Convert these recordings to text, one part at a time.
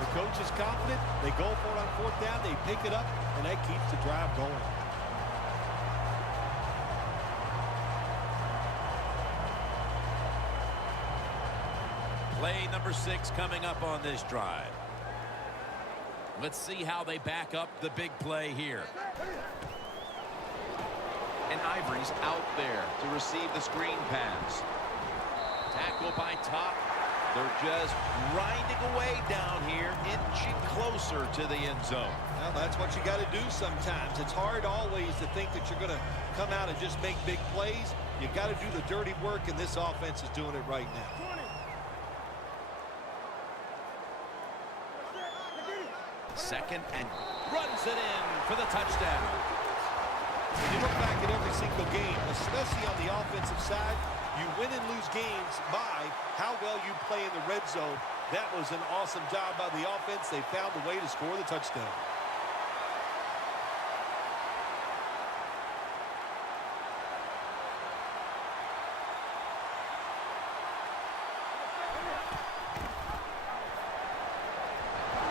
The coach is confident. They go for it on fourth down. They pick it up, and that keeps the drive going. Play number 6 coming up on this drive. Let's see how they back up the big play here. And Ivory's out there to receive the screen pass. Tackle by Top. They're just grinding away down here, inching closer to the end zone. Well, that's what you got to do sometimes. It's hard always to think that you're going to come out and just make big plays. You got to do the dirty work, and this offense is doing it right now. Second and runs it in for the touchdown. When you look back at every single game, especially on the offensive side, you win and lose games by how well you play in the red zone. That was an awesome job by the offense. They found a way to score the touchdown.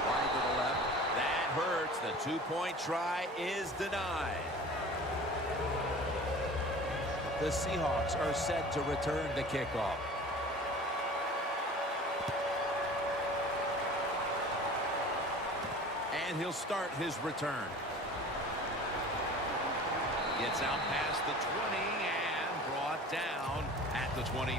Wide to the left. That hurts. The two-point try is denied. The Seahawks are set to return the kickoff. And he'll start his return. Gets out past the 20 and brought down at the 24.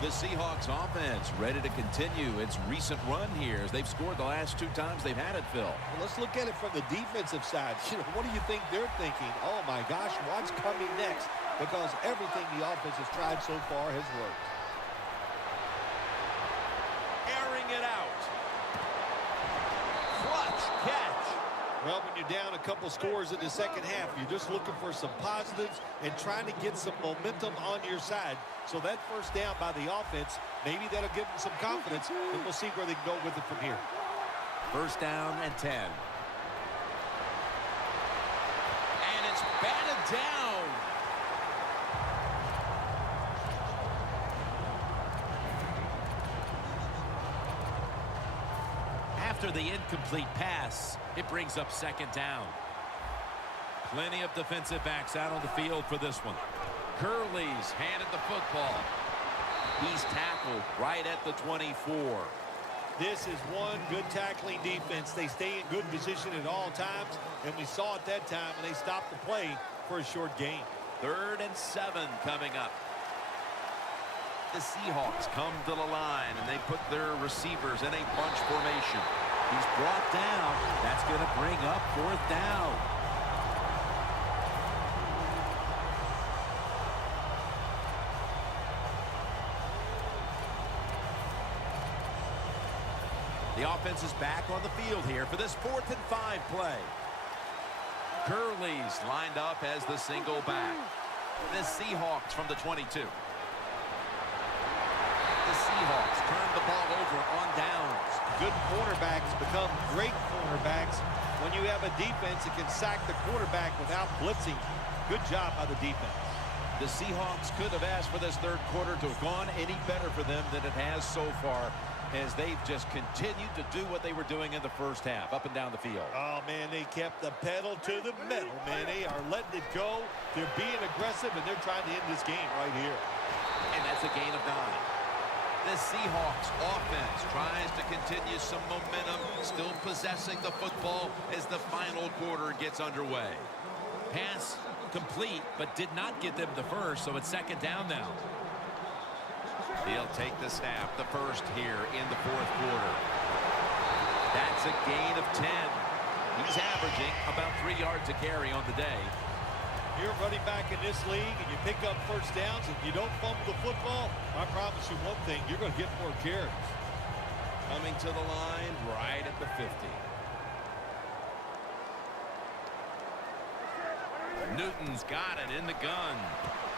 The Seahawks offense ready to continue its recent run here as they've scored the last 2 times they've had it, Phil. Well, let's look at it from the defensive side. What do you think they're thinking? Oh, my gosh, what's coming next? Because everything the offense has tried so far has worked. Airing it out. Clutch catch. Well, when you're down a couple scores in the second half, you're just looking for some positives and trying to get some momentum on your side. So that first down by the offense, maybe that'll give them some confidence, and we'll see where they can go with it from here. First down and 10. And it's batted down. After the incomplete pass, it brings up second down. Plenty of defensive backs out on the field for this one. Curley's handed the football. He's tackled right at the 24. This is one good tackling defense. They stay in good position at all times, and we saw it that time when they stopped the play for a short gain. 3rd and 7 coming up. The Seahawks come to the line, and they put their receivers in a bunch formation. He's brought down. That's going to bring up 4th down. The offense is back on the field here for this 4th and 5 play. Curley's lined up as the single back. The Seahawks from the 22. The Seahawks turn the ball over on downs. Good quarterbacks become great cornerbacks when you have a defense that can sack the quarterback without blitzing. Good job by the defense. The Seahawks could have asked for this 3rd quarter to have gone any better for them than it has so far, as they've just continued to do what they were doing in the first half, up and down the field. Oh, man, they kept the pedal to the metal, man. They are letting it go. They're being aggressive, and they're trying to end this game right here. And that's a gain of 9. The Seahawks offense tries to continue some momentum, still possessing the football as the final quarter gets underway. Pass complete, but did not get them the first, so it's second down now. He'll take the snap, the first here in the 4th quarter. That's a gain of 10. He's averaging about 3 yards a carry on the day. You're running back in this league and you pick up first downs and you don't fumble the football, I promise you one thing, you're going to get more carries. Coming to the line right at the 50. Newton's got it in the gun.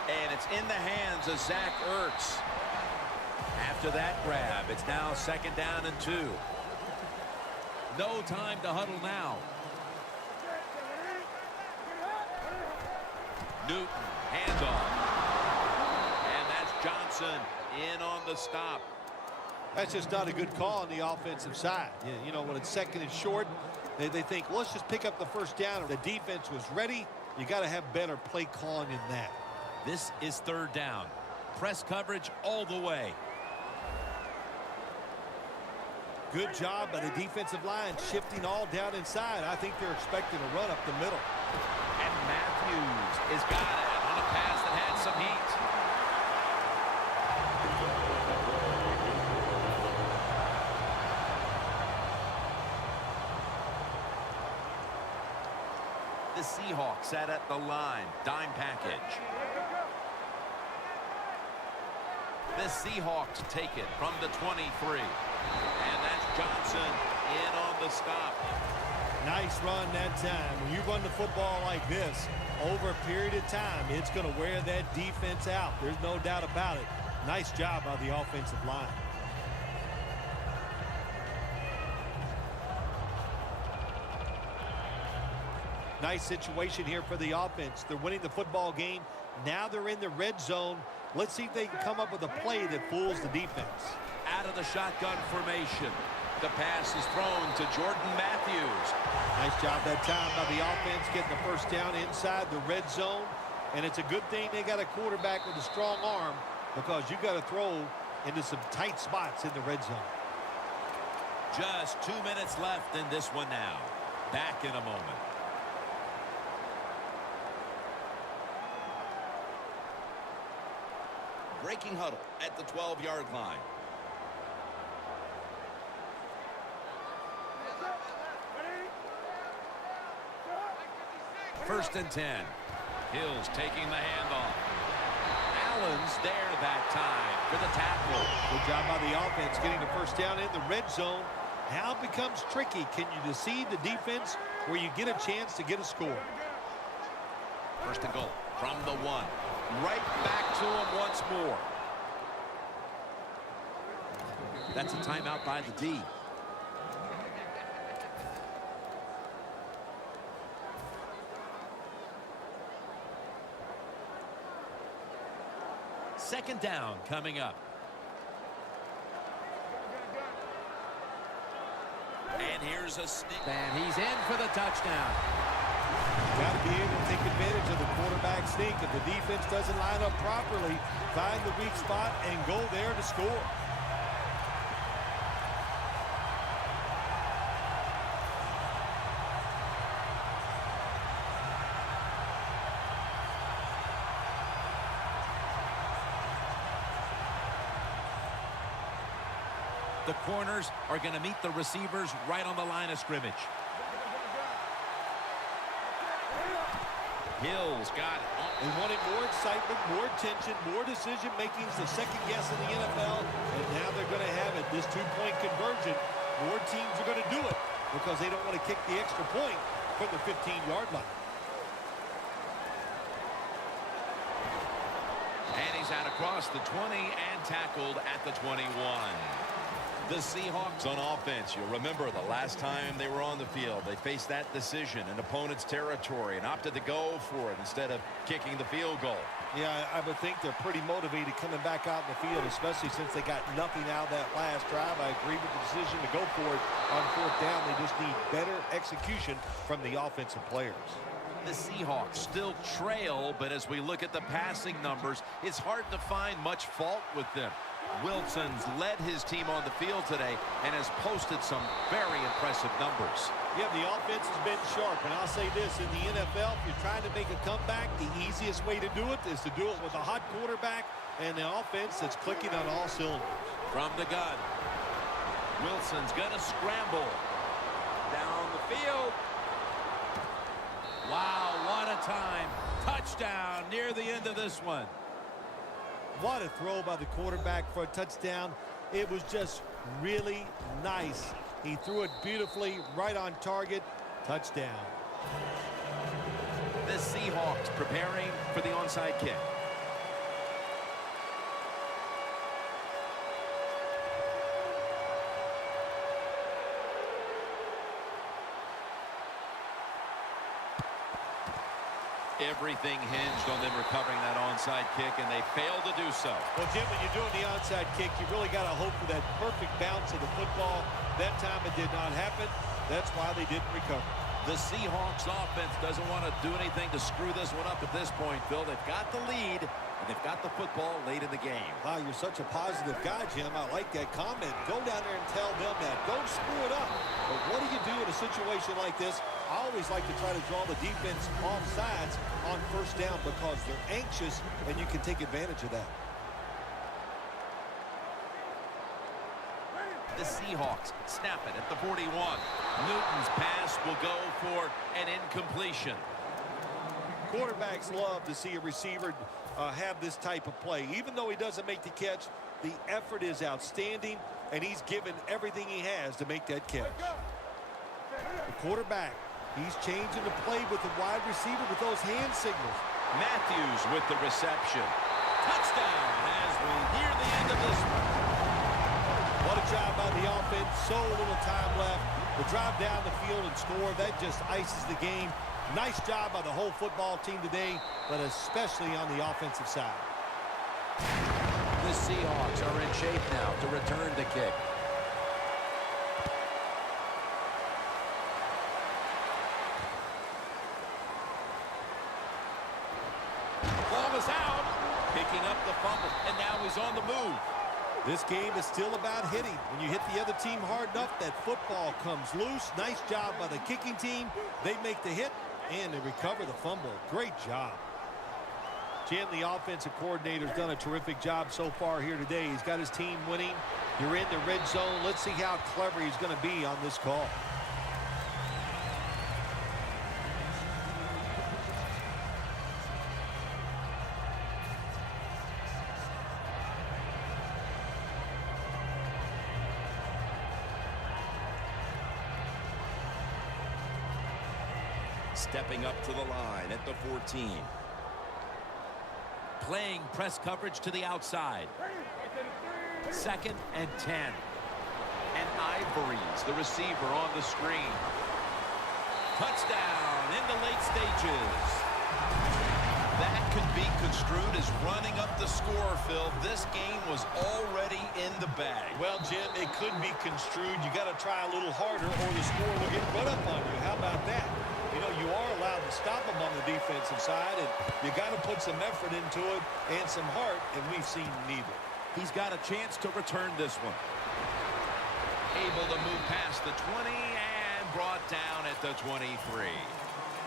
And it's in the hands of Zach Ertz. After that grab, it's now second down and 2. No time to huddle now. Newton, handoff. And that's Johnson in on the stop. That's just not a good call on the offensive side. You know, when it's second and short, they think, well, let's just pick up the first down. The defense was ready. You got to have better play calling than that. This is third down. Press coverage all the way. Good job by the defensive line shifting all down inside. I think they're expecting a run up the middle. And Matthews has got it on a pass that had some heat. The Seahawks set at the line. Dime package. The Seahawks take it from the 23. And that's Johnson in on the stop. Nice run that time. When you run the football like this, over a period of time, it's going to wear that defense out. There's no doubt about it. Nice job by the offensive line. Nice situation here for the offense. They're winning the football game. Now they're in the red zone. Let's see if they can come up with a play that fools the defense. Out of the shotgun formation. The pass is thrown to Jordan Matthews. Nice job that time by the offense getting the first down inside the red zone. And it's a good thing they got a quarterback with a strong arm, because you got to throw into some tight spots in the red zone. Just 2 minutes left in this one now. Back in a moment. Breaking huddle at the 12-yard line. First and 10. Hill's taking the handoff. Allen's there that time for the tackle. Good job by the offense getting the first down in the red zone. Now it becomes tricky. Can you deceive the defense where you get a chance to get a score? First and goal from the 1. Right back to him once more. That's a timeout by the D. Second down coming up. And here's a sneak. And he's in for the touchdown. Got to be able to take advantage of the quarterback sneak. If the defense doesn't line up properly, find the weak spot and go there to score. The corners are going to meet the receivers right on the line of scrimmage. Hill's got it. They wanted more excitement, more tension, more decision-making. It's the second guess in the NFL, and now they're going to have it. This two-point conversion, more teams are going to do it because they don't want to kick the extra point from the 15-yard line. And he's out across the 20 and tackled at the 21. The Seahawks on offense. You'll remember the last time they were on the field, they faced that decision in opponent's territory and opted to go for it instead of kicking the field goal. Yeah, I would think they're pretty motivated coming back out in the field, especially since they got nothing out of that last drive. I agree with the decision to go for it on fourth down. They just need better execution from the offensive players. The Seahawks still trail, but as we look at the passing numbers, it's hard to find much fault with them. Wilson's led his team on the field today and has posted some very impressive numbers. Yeah, the offense has been sharp, and I'll say this, in the NFL, if you're trying to make a comeback, the easiest way to do it is to do it with a hot quarterback and an offense that's clicking on all cylinders. From the gun, Wilson's gonna scramble down the field. Wow, what a time. Touchdown near the end of this one. What a throw by the quarterback for a touchdown. It was just really nice. He threw it beautifully, right on target. Touchdown. The Seahawks preparing for the onside kick. Everything hinged on them recovering that onside kick, and they failed to do so. Well, Jim, when you're doing the onside kick, you really got to hope for that perfect bounce of the football. That time it did not happen. That's why they didn't recover. The Seahawks offense doesn't want to do anything to screw this one up at this point, Phil. They've got the lead, and they've got the football late in the game. Wow, you're such a positive guy, Jim. I like that comment. Go down there and tell them that. Don't screw it up. But what do you do in a situation like this? I always like to try to draw the defense off sides on first down because they're anxious, and you can take advantage of that. The Seahawks snap it at the 41. Newton's pass will go for an incompletion. Quarterbacks love to see a receiver have this type of play. Even though he doesn't make the catch, the effort is outstanding, and he's given everything he has to make that catch. The quarterback, he's changing the play with the wide receiver with those hand signals. Matthews with the reception. Touchdown as we near the end of this one. What a job by the offense. So little time left. To drive down the field and score, that just ices the game. Nice job by the whole football team today, but especially on the offensive side. The Seahawks are in shape now to return the kick. Ball is out. Picking up the fumble, and now he's on the move. This game is still about hitting. When you hit the other team hard enough, that football comes loose. Nice job by the kicking team. They make the hit, and they recover the fumble. Great job. Jim, the offensive coordinator's done a terrific job so far here today. He's got his team winning. You're in the red zone. Let's see how clever he's going to be on this call. Stepping up to the line at the 14. Playing press coverage to the outside. 2nd and 10. And Ivory's the receiver on the screen. Touchdown in the late stages. That could be construed as running up the score, Phil. This game was already in the bag. Well, Jim, it could be construed. You got to try a little harder or the score will get run up on you. How about that? You know, you are allowed to stop them on the defensive side, and you got to put some effort into it and some heart, and we've seen neither. He's got a chance to return this one. Able to move past the 20 and brought down at the 23.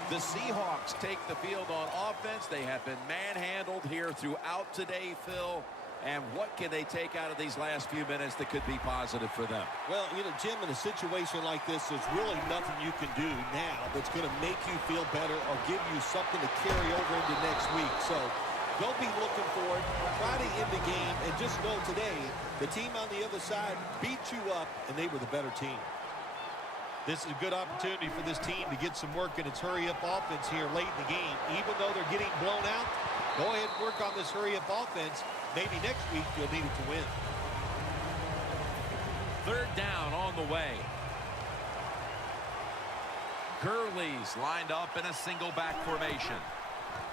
The Seahawks take the field on offense. They have been manhandled here throughout today, Phil. And what can they take out of these last few minutes that could be positive for them? Well, you know, Jim, in a situation like this, there's really nothing you can do now that's going to make you feel better or give you something to carry over into next week. So don't be looking for it. Try to end the game and just know today the team on the other side beat you up and they were the better team. This is a good opportunity for this team to get some work in its hurry-up offense here late in the game. Even though they're getting blown out, go ahead and work on this hurry-up offense. Maybe next week you'll need it to win. 3rd down on the way. Gurley's lined up in a single back formation.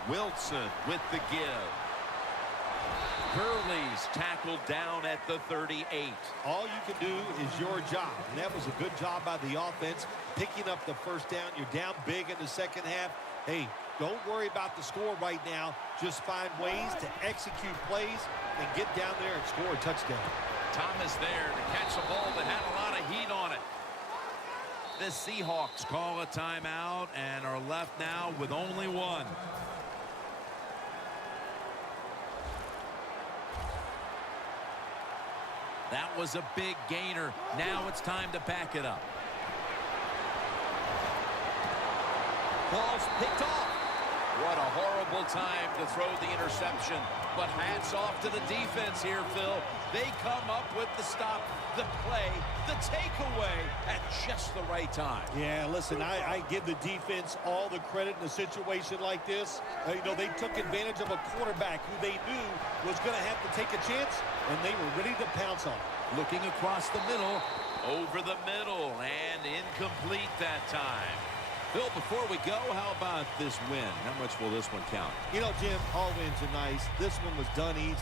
Wilson with the give. Gurley's tackled down at the 38. All you can do is your job, and that was a good job by the offense, picking up the first down. You're down big in the second half. Hey, don't worry about the score right now. Just find ways to execute plays and get down there and score a touchdown. Thomas there to catch a ball that had a lot of heat on it. The Seahawks call a timeout and are left now with only one. That was a big gainer. Now it's time to back it up. Ball's picked off. What a horrible time to throw the interception. But hats off to the defense here, Phil. They come up with the stop, the play, the takeaway at just the right time. Yeah, listen, I give the defense all the credit in a situation like this. You know, they took advantage of a quarterback who they knew was going to have to take a chance, and they were ready to pounce on it. Looking across the middle, over the middle, and incomplete that time. Phil, before we go, how about this win? How much will this one count? You know, Jim, all wins are nice. This one was done easy.